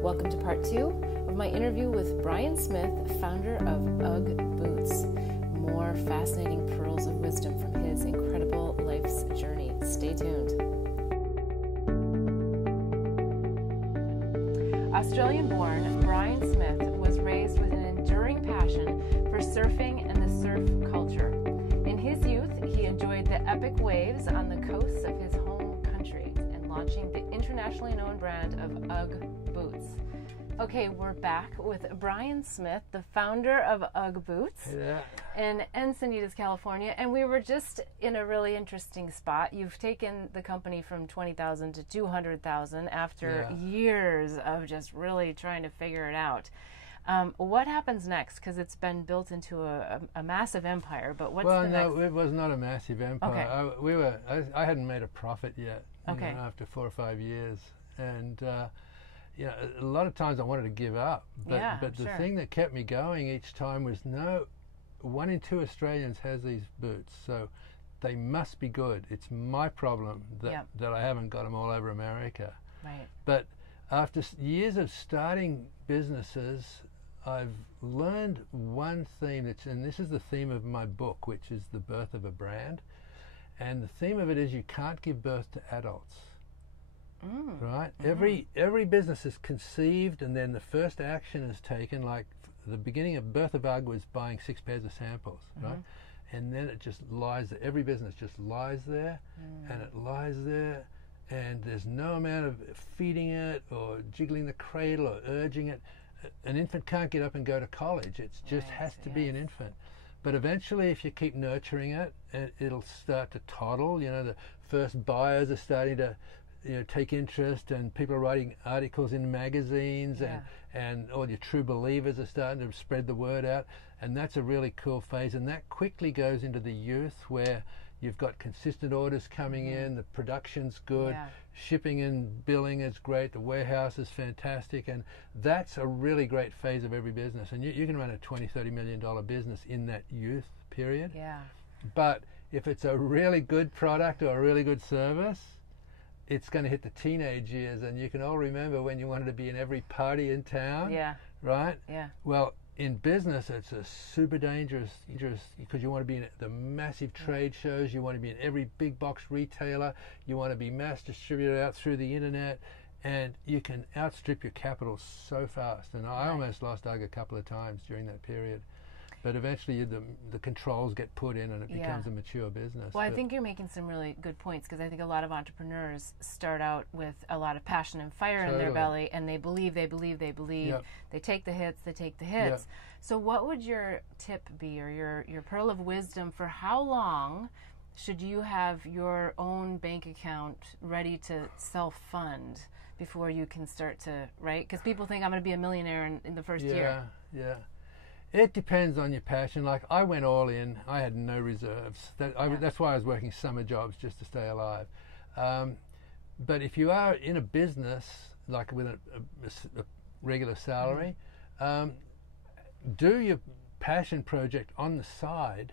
Welcome to part 2 of my interview with Brian Smith, founder of UGG Boots. More fascinating pearls of wisdom from his incredible life's journey. Stay tuned. Australian-born Brian Smith was raised with an enduring passion for surfing and the surf culture. In his youth, he enjoyed the epic waves on the coasts of his home country and launching the internationally known brand of UGG Boots. Okay, we're back with Brian Smith, the founder of UGG Boots in Encinitas, California, and we were just in a really interesting spot. You've taken the company from 20,000 to 200,000 after years of just really trying to figure it out. What happens next? Because it's been built into a massive empire, but what's the next? Well, no, it was not a massive empire. Okay. I hadn't made a profit yet Okay. after 4 or 5 years, and a lot of times I wanted to give up, but the thing that kept me going each time was 1 in 2 Australians has these boots, so they must be good. It's my problem that I haven't got them all over America. Right. But after years of starting businesses, I've learned one theme, and this is the theme of my book, which is the birth of a brand. And the theme of it is you can't give birth to adults. Right? Every business is conceived, and then the first action is taken. Like the beginning of birth of UGG was buying 6 pairs of samples, right? And then it just lies there. Every business just lies there, and it lies there, and there's no amount of feeding it or jiggling the cradle or urging it. An infant can't get up and go to college. It just has to be an infant. But eventually, if you keep nurturing it, it'll start to toddle. The first buyers are starting to take interest, and people are writing articles in magazines, and all your true believers are starting to spread the word out, and that's a really cool phase. And that quickly goes into the youth, where you've got consistent orders coming in, the production's good, shipping and billing is great, the warehouse is fantastic, and that's a really great phase of every business. And you can run a $20-30 million business in that youth period. But if it's a really good product or a really good service, it's going to hit the teenage years, and you can all remember when you wanted to be in every party in town, right? Well, in business, it's a super dangerous because you want to be in the massive trade shows, you want to be in every big box retailer, you want to be mass distributed out through the internet, and you can outstrip your capital so fast. And I almost lost UGG a couple of times during that period. But eventually the controls get put in, and it becomes a mature business. Well, I think you're making some really good points, because I think a lot of entrepreneurs start out with a lot of passion and fire in their belly, and they believe. They take the hits. So what would your tip be, or your pearl of wisdom for how long should you have your own bank account ready to self-fund before you can start to, right? Because people think I'm going to be a millionaire in the first year. It depends on your passion. Like, I went all in. I had no reserves. That's why I was working summer jobs just to stay alive. But if you are in a business, like with a regular salary, do your passion project on the side,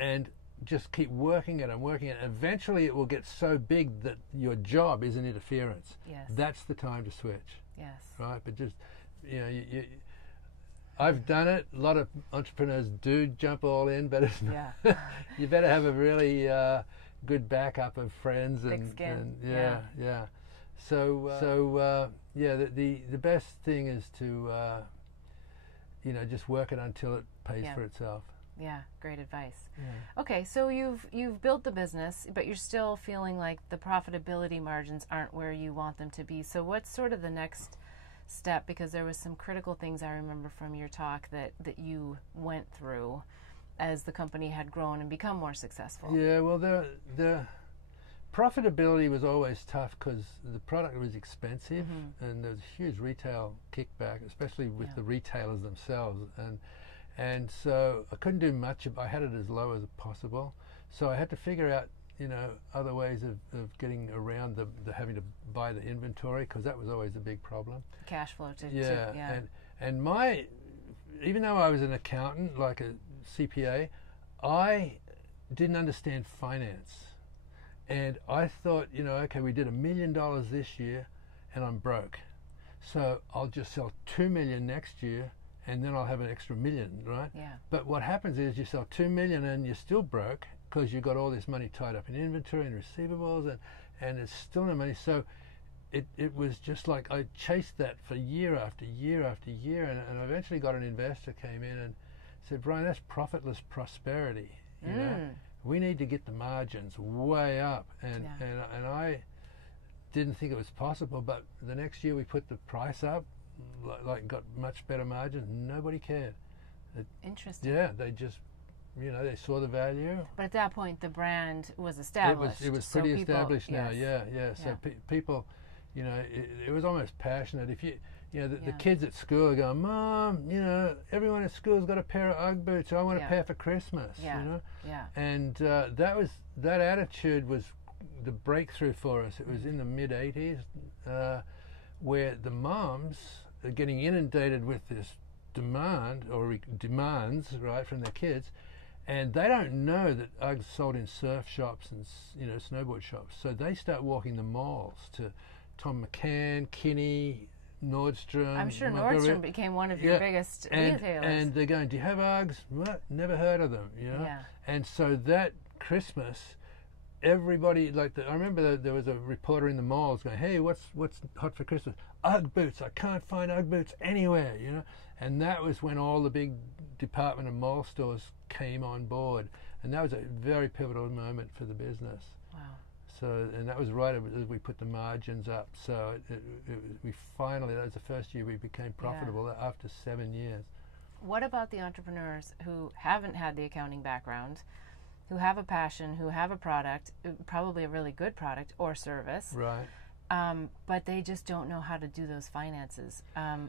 and just keep working it and working it. Eventually, it will get so big that your job is an interference. That's the time to switch. Right? But just, I've done it. A lot of entrepreneurs do jump all in, but it's you better have a really good backup of friends and So the best thing is to just work it until it pays for itself. Yeah, great advice. Okay, so you've built the business, but you're still feeling like the profitability margins aren't where you want them to be. So what's sort of the next step? Because there was some critical things I remember from your talk that you went through as the company had grown and become more successful. Yeah, well, the profitability was always tough because the product was expensive, and there was a huge retail kickback, especially with the retailers themselves, and so I couldn't do much. I had it as low as possible, so I had to figure out other ways of getting around the having to buy the inventory, because that was always a big problem. Cash flow too. And even though I was an accountant, like a CPA, I didn't understand finance. And I thought, okay, we did $1 million this year and I'm broke. so I'll just sell 2 million next year, and then I'll have an extra million, right? Yeah. But what happens is you sell 2 million and you're still broke because you've got all this money tied up in inventory and receivables, and there's still no money. So it was just like I chased that for year after year after year, and I eventually got an investor came in and said, Brian, that's profitless prosperity. You know, we need to get the margins way up, and I didn't think it was possible. But the next year we put the price up, like got much better margins. Nobody cared. Interesting. Yeah, they just, you know, they saw the value. But at that point, the brand was established. It was so pretty people, established now. yes. Yeah. So people, you know, it was almost passionate. If you know, the kids at school are going, Mom, you know, everyone at school's got a pair of UGG boots. I want a pair for Christmas. Yeah. You know. Yeah. And that attitude was the breakthrough for us. It was in the mid '80s, where the moms are getting inundated with this demand or demands, right, from their kids, and they don't know that UGG's sold in surf shops and, you know, snowboard shops. So they start walking the malls to Tom McCann, Kinney, Nordstrom. I'm sure Nordstrom became one of your biggest retailers. And they're going, do you have UGGs? What? Never heard of them, you know? Yeah. And so that Christmas, everybody, I remember there was a reporter in the malls going, hey, what's hot for Christmas? UGG boots. I can't find UGG boots anywhere, you know? And that was when all the big department and mall stores came on board. And that was a very pivotal moment for the business. Wow. So, and that was right as we put the margins up. So we finally, that was the first year we became profitable after 7 years. What about the entrepreneurs who haven't had the accounting background, who have a passion, who have a product, probably a really good product or service, right? But they just don't know how to do those finances?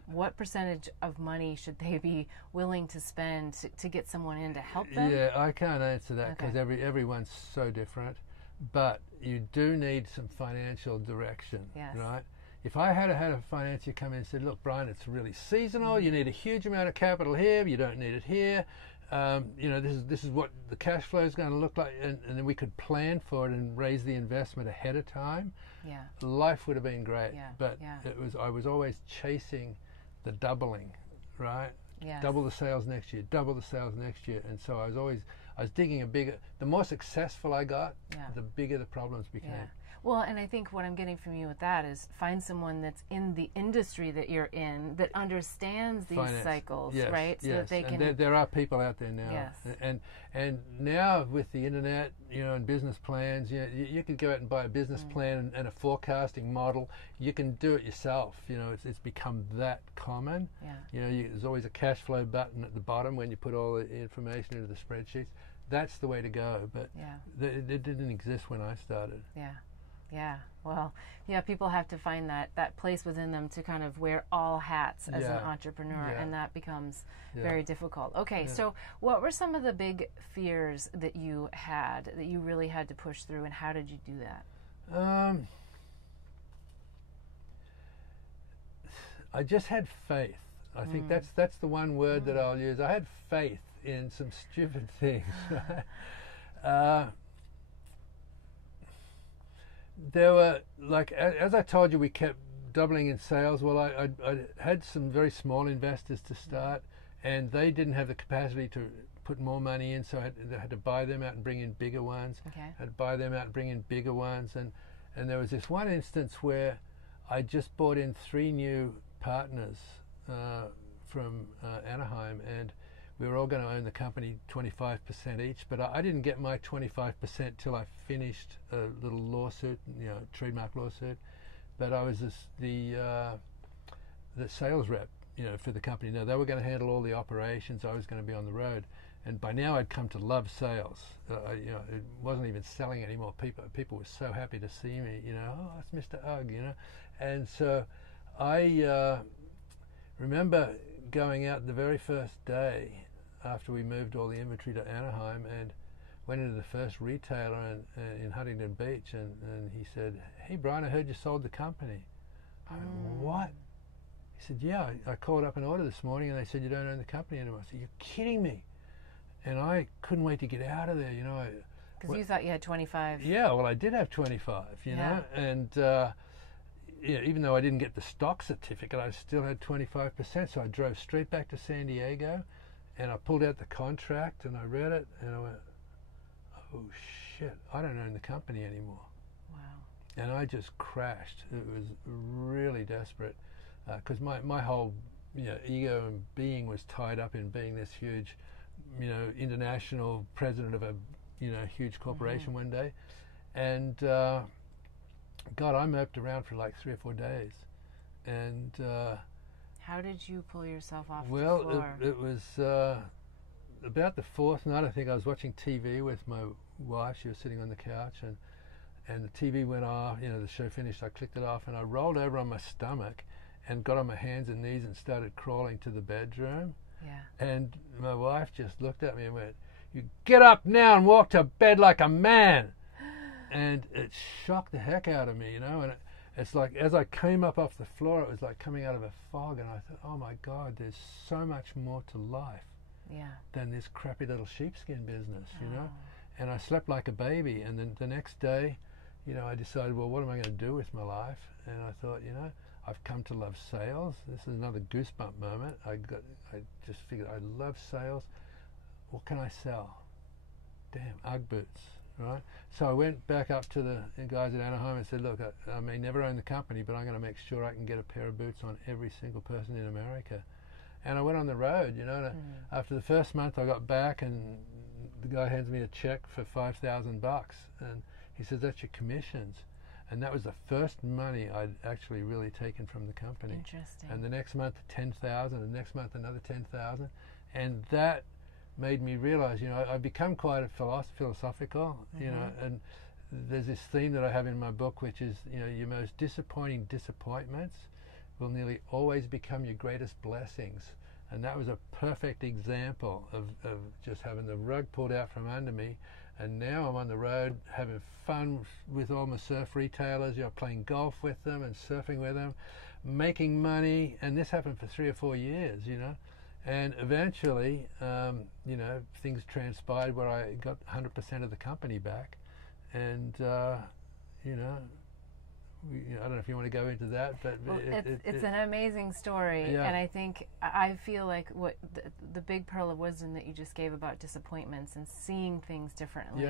What percentage of money should they be willing to spend to get someone in to help them? Yeah, I can't answer that because everyone's so different. But you do need some financial direction, right? If I had a financier come in and said, look, Brian, it's really seasonal. You need a huge amount of capital here. You don't need it here. You know, this is what the cash flow is going to look like. And then we could plan for it and raise the investment ahead of time. Yeah. Life would have been great. Yeah. But I was always chasing the doubling, right? Yes. Double the sales next year, double the sales next year. And so I was digging a bigger, the more successful I got, the bigger the problems became. Yeah. Well, and I think what I'm getting from you with that is find someone that's in the industry that you're in that understands these cycles, right? So that they can. And there are people out there now. Yes. And now with the internet, you know, and business plans, you can go out and buy a business plan and a forecasting model. You can do it yourself. You know, it's become that common. Yeah. You know, there's always a cash flow button at the bottom when you put all the information into the spreadsheets. That's the way to go. But it didn't exist when I started. Yeah. Yeah, well, people have to find that place within them to kind of wear all hats as an entrepreneur, and that becomes very difficult. Okay, so what were some of the big fears that you had, that you really had to push through, and how did you do that? I just had faith. I think that's the one word that I'll use. I had faith in some stupid things. There were, like, as I told you, we kept doubling in sales. Well, I had some very small investors to start, and they didn't have the capacity to put more money in, so I had to buy them out and bring in bigger ones. Okay. I had to buy them out and bring in bigger ones. And there was this one instance where I just brought in 3 new partners from Anaheim, and we were all going to own the company 25% each, but I didn't get my 25% till I finished a little lawsuit, you know, trademark lawsuit. But I was the sales rep, you know, for the company. Now they were going to handle all the operations. I was going to be on the road, and by now I'd come to love sales. You know, it wasn't even selling anymore. People were so happy to see me. You know, oh, it's Mr. UGG, you know, and so I remember going out the very first day after we moved all the inventory to Anaheim and went into the first retailer in Huntington Beach, and he said, hey Brian, I heard you sold the company. I went, what? He said, yeah, I called up an order this morning and they said you don't own the company anymore. I said, you're kidding me. And I couldn't wait to get out of there, you know. Because you thought you had 25. Yeah, well I did have 25, you know, and even though I didn't get the stock certificate, I still had 25%. So I drove straight back to San Diego, and I pulled out the contract and I read it, and I went, "Oh shit! I don't own the company anymore." Wow. And I just crashed. It was really desperate because my whole ego and being was tied up in being this huge, international president of a huge corporation one day, and God, I moped around for like 3 or 4 days, and how did you pull yourself off the well, floor? it was about the fourth night. I think I was watching TV with my wife. She was sitting on the couch, and the TV went off. The show finished. I clicked it off, and I rolled over on my stomach and got on my hands and knees and started crawling to the bedroom. Yeah. And my wife just looked at me and went, "You get up now and walk to bed like a man." And it shocked the heck out of me, and it's like as I came up off the floor, it was like coming out of a fog, and I thought, oh my God, there's so much more to life than this crappy little sheepskin business, And I slept like a baby, and then the next day, I decided, well, what am I going to do with my life? And I thought, I've come to love sales. This is another goosebump moment. I just figured I love sales. What can I sell? Damn, Ugg boots, right? So I went back up to the guys at Anaheim and said, look, I may never own the company, but I'm going to make sure I can get a pair of boots on every single person in America. And I went on the road, and after the first month I got back, and the guy hands me a check for $5,000, and he says, that's your commissions. And that was the first money I'd actually really taken from the company. Interesting. And the next month, 10,000, and the next month, another 10,000. And that made me realize, I've become quite philosophical, and there's this theme that I have in my book, which is, your most disappointing disappointments will nearly always become your greatest blessings. And that was a perfect example of just having the rug pulled out from under me. And now I'm on the road having fun with all my surf retailers, playing golf with them and surfing with them, making money. And this happened for 3 or 4 years, And eventually, things transpired where I got 100% of the company back. And, I don't know if you want to go into that, but it's an amazing story, and I think I feel like what the big pearl of wisdom that you just gave about disappointments and seeing things differently,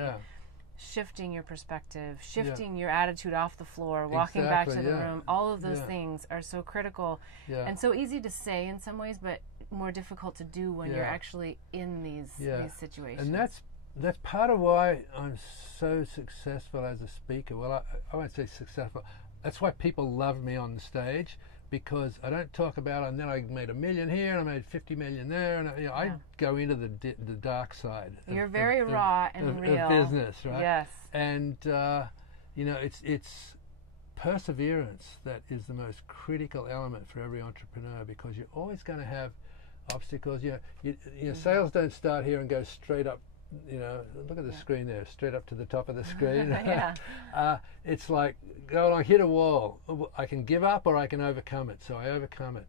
shifting your perspective, shifting your attitude off the floor, walking back to the room, all of those things are so critical and so easy to say in some ways, but more difficult to do when you're actually in these situations. And that's part of why I'm so successful as a speaker. Well, I won't say successful. That's why people love me on the stage, because I don't talk about, and then I made $1 million here and I made $50 million there, and I go into the dark side. You're very raw and real. Of business, right? Yes. And it's perseverance that is the most critical element for every entrepreneur, because you're always going to have obstacles. Sales don't start here and go straight up. Look at the screen there, straight up to the top of the screen. It's like, go along, hit a wall. I can give up or I can overcome it. So I overcome it.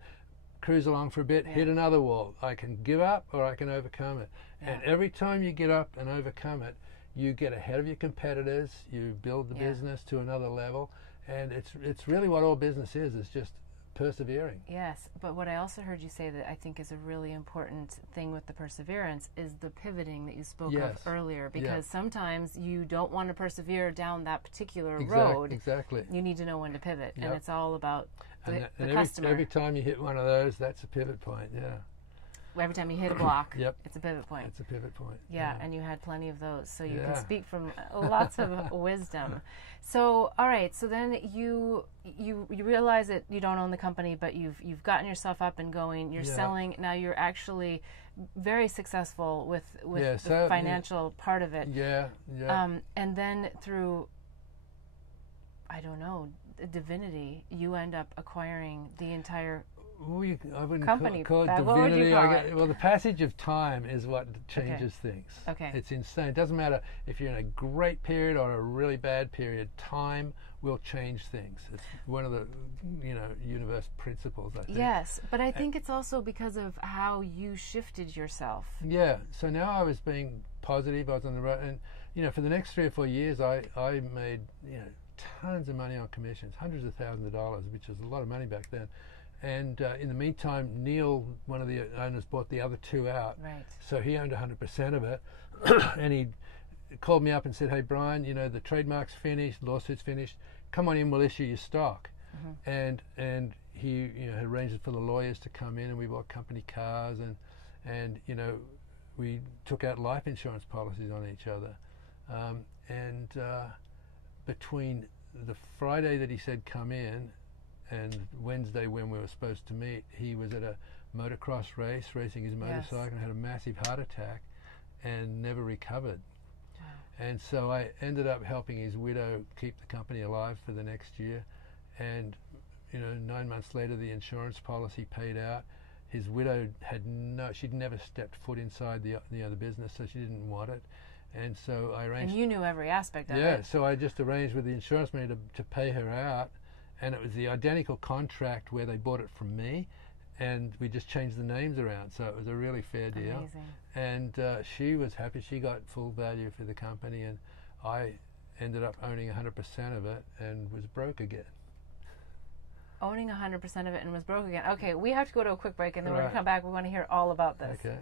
Cruise along for a bit, hit another wall. I can give up or I can overcome it. And every time you get up and overcome it, you get ahead of your competitors, you build the business to another level. And it's really what all business is just persevering. Yes, but what I also heard you say that I think is a really important thing with the perseverance is the pivoting that you spoke of earlier, because sometimes you don't want to persevere down that particular road. Exactly. You need to know when to pivot, and it's all about the and customer. Every time you hit one of those, that's a pivot point, Every time you hit a block, it's a pivot point. It's a pivot point. Yeah, and you had plenty of those, so you can speak from lots of wisdom. So, all right, so then you realize that you don't own the company, but you've gotten yourself up and going. You're selling. Now you're actually very successful with the financial part of it. And then through, I don't know, divinity, you end up acquiring the entire I wouldn't company. call it What divinity. would you call it? Well, the passage of time is what changes things. It's insane. It doesn't matter if you're in a great period or a really bad period. Time will change things. It's one of the universe principles, I think. Yes, but I think it's also because of how you shifted yourself. Yeah. So now I was being positive. I was on the road, and for the next 3 or 4 years, I made tons of money on commissions, hundreds of thousands of dollars, which is a lot of money back then. And in the meantime, Neil, one of the owners, bought the other two out. Right. So he owned 100% of it. And he called me up and said, hey, Brian, you know, the trademark's finished, lawsuit's finished. Come on in, we'll issue your stock. And he, you know, had arranged for the lawyers to come in, and we bought company cars, and you know, we took out life insurance policies on each other. Between the Friday that he said come in and Wednesday when we were supposed to meet, he was at a motocross race racing his motorcycle and had a massive heart attack and never recovered. Wow. And so I ended up helping his widow keep the company alive for the next year. And you know, 9 months later, the insurance policy paid out. His widow she'd never stepped foot inside the other business, so she didn't want it. And so I arranged. And you knew every aspect of it. Yeah, so I just arranged with the insurance company to pay her out, and it was the identical contract where they bought it from me, and we just changed the names around, so it was a really fair deal. Amazing. And she was happy. She got full value for the company, and I ended up owning 100% of it and was broke again. Owning 100% of it and was broke again. Okay, we have to go to a quick break, and then we're going to come back. We want to hear all about this. Okay.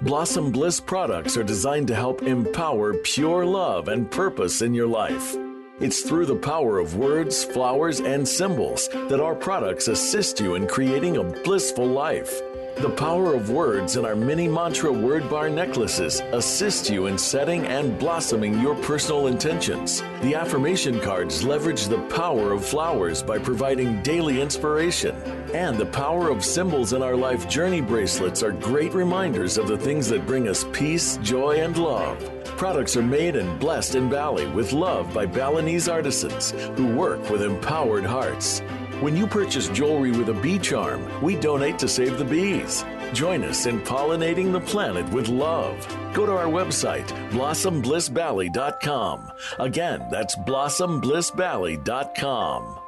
Blossom Bliss products are designed to help empower pure love and purpose in your life. It's through the power of words, flowers, and symbols that our products assist you in creating a blissful life. The power of words in our mini mantra word bar necklaces assist you in setting and blossoming your personal intentions. The affirmation cards leverage the power of flowers by providing daily inspiration. And the power of symbols in our life journey bracelets are great reminders of the things that bring us peace, joy, and love. Products are made and blessed in Bali with love by Balinese artisans who work with empowered hearts. When you purchase jewelry with a bee charm, we donate to save the bees. Join us in pollinating the planet with love. Go to our website, blossomblissbali.com. Again, that's blossomblissbali.com.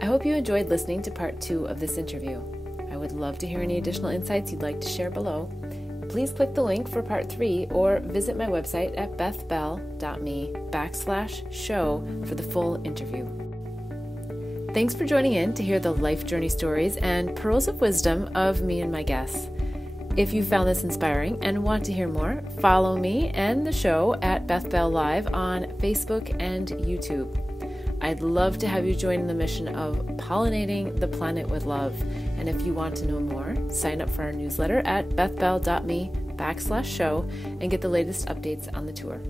I hope you enjoyed listening to part 2 of this interview. I would love to hear any additional insights you'd like to share below. Please click the link for part 3 or visit my website at bethbell.me/show for the full interview. Thanks for joining in to hear the life journey stories and pearls of wisdom of me and my guests. If you found this inspiring and want to hear more, follow me and the show at Beth Bell Live on Facebook and YouTube. I'd love to have you join the mission of pollinating the planet with love. And if you want to know more, sign up for our newsletter at bethbell.me/show and get the latest updates on the tour.